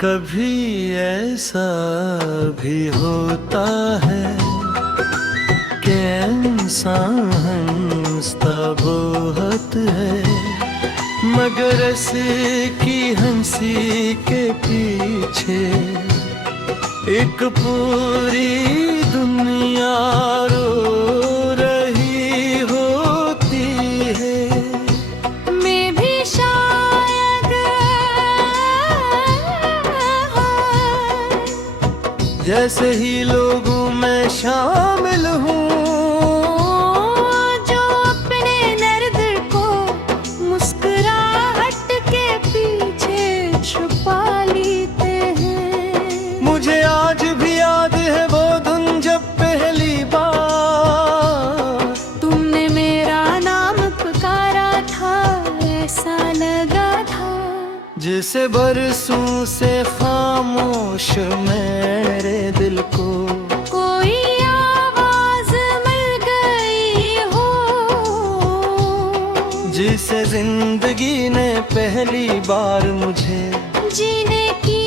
कभी ऐसा भी होता है कि इंसान हंसता बहुत है, मगर इसकी हंसी के पीछे एक पूरी दुनिया रो रही होती है। मैं भी शायद जैसे ही लोगों में शामिल हूँ, जो अपने दर्द को मुस्कुराहट के पीछे छुपा लेते हैं। मुझे आज भी याद है वो धुन जब पहली बार तुमने मेरा नाम पुकारा था, ऐसा लगा था जिसे बरसों से खामोश मेरे दिल को कोई आवाज मिल गई हो, जिसे जिंदगी ने पहली बार मुझे जीने की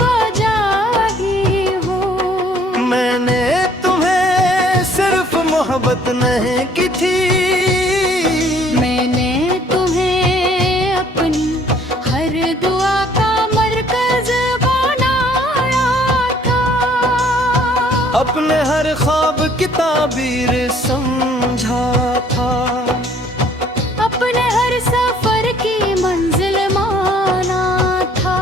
वजह दी हो। मैंने तुम्हें सिर्फ मोहब्बत नहीं की थी, मैंने तुम्हें अपनी हर दुआ का मरकज बनाया था, अपने हर ख्वाब की ताबीर समझा था, अपने हर सफर की मंजिल माना था,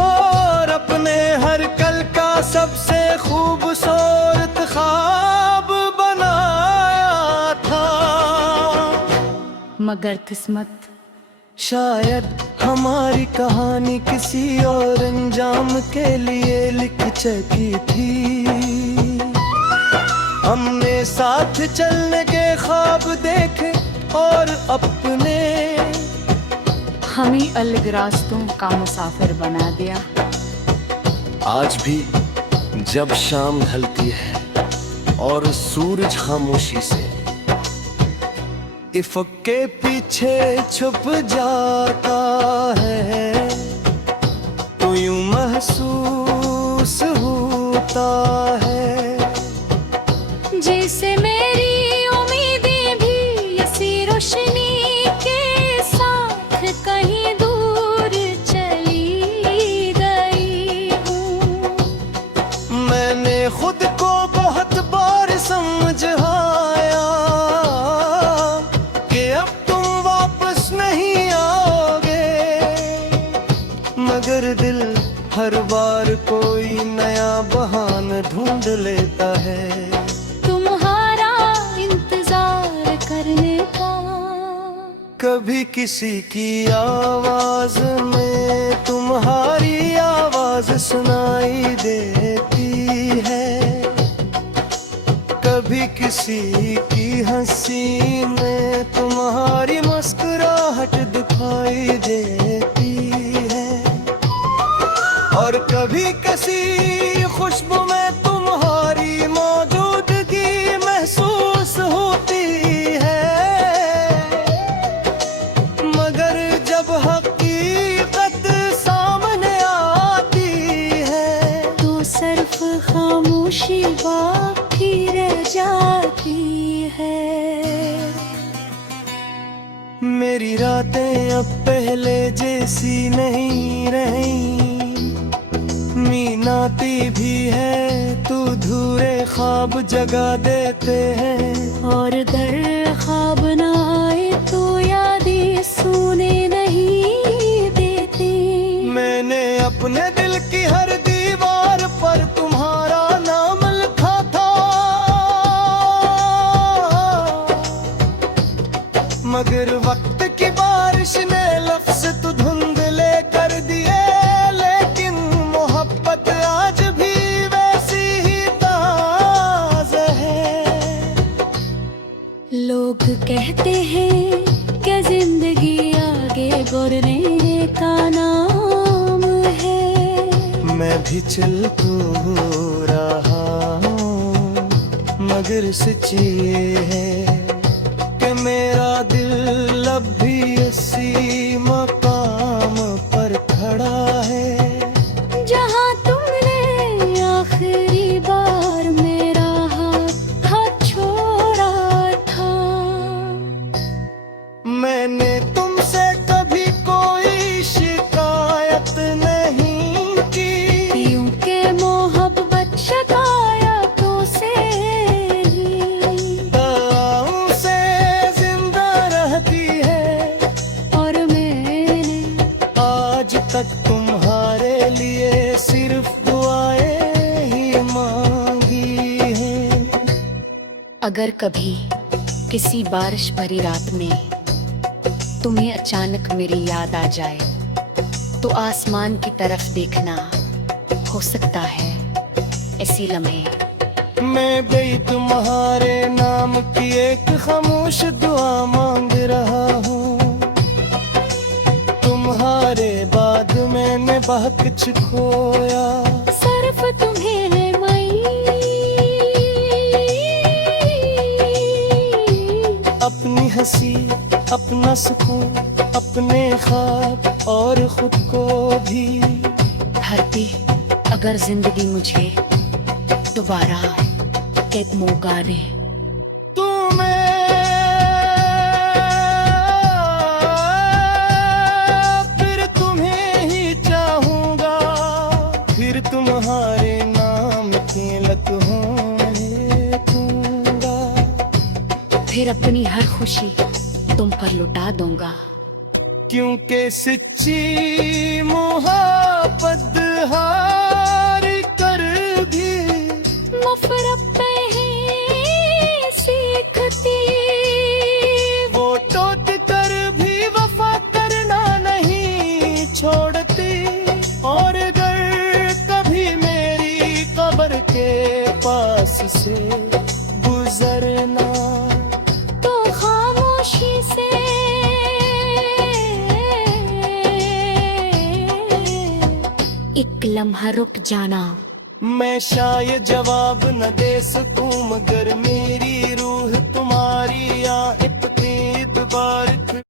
और अपने हर कल का सबसे खूबसूरत ख्वाब बनाया था। मगर किस्मत शायद हमारी कहानी किसी और अंजाम के लिए लिख चुकी थी। हमने साथ चलने के ख्वाब देखे और अपने हमें अलग रास्तों का मुसाफिर बना दिया। आज भी जब शाम ढलती है और सूरज खामोशी से इफ़्क़ के पीछे छुप जाता है, तो यूं महसूस होता है जैसे मेरी उम्मीदें भी इसी रोशनी के साथ कहीं दूर चली गई हूँ। मैंने खुद को बहुत बार समझाया कि अब तुम वापस नहीं आओगे, मगर दिल हर बार कोई नया बहाना ढूंढ लेता है तुम्हारा इंतजार करने का। कभी किसी की आवाज में तुम्हारी आवाज सुनाई देती है, कभी किसी की हंसी में तुम्हारी मुस्कुराहट दिखाई देती है, और कभी किसी खुशबू में तुम्हारी मौजूदगी महसूस होती है, मगर जब हकीकत सामने आती है तो सिर्फ खामोशी बाकी रह जाती है। मेरी रातें अब पहले जैसी नहीं रही, नींद आती भी है तू धूरे ख्वाब जगा देते हैं, और दर ख्वाब न आए तो यादें सोने नहीं देती। मैंने अपने दिल की हर दीवार पर तुम्हारा नाम लिखा था, मगर वक्त की बारिश ने लफ्ज तो धुंधले कर दिए, लेकिन मोहब्बत आज भी वैसी ही ताज़ा है। लोग कहते हैं कि जिंदगी आगे बढ़ने का नाम है, मैं भी चल तो रहा हूँ, मगर सच ये है कि मेरा दिल अब भी इसी मकाम पर खड़ा है। मैंने तुमसे कभी कोई शिकायत नहीं की, यूं के मोहब्बत शिकायतों से ही दवाओं से जिंदा रहती है। और मैंने आज तक तुम्हारे लिए सिर्फ दुआएं ही मांगी हैं। अगर कभी किसी बारिश भरी रात में तुम्हें अचानक मेरी याद आ जाए तो आसमान की तरफ देखना, हो सकता है ऐसी लम्हे मैं भी तुम्हारे नाम की एक खामोश दुआ मांग रहा हूँ। तुम्हारे बाद मैंने बहुत कुछ खोया, सिर्फ तुम्हें है अपनी हंसी, अपना सुकून, अपने ख्वाब और खुद को भी। धरती अगर जिंदगी मुझे दोबारा एक मौका दे तो मैं फिर तुम्हें ही चाहूंगा, फिर तुम्हारे नाम की लतहों में दूंगा, फिर अपनी हर खुशी तुम पर लुटा दूंगा। क्योंकि सच्ची मोहब्बत हार कर भी नफरत नहीं सीखती, वो टूट कर भी वफा करना नहीं छोड़ती। और अगर कभी मेरी कब्र के पास से गुजरना तो खामोशी से एक लम्हा रुक जाना। मैं शायद जवाब न दे सकूं, मगर मेरी रूह तुम्हारी या इतनी बार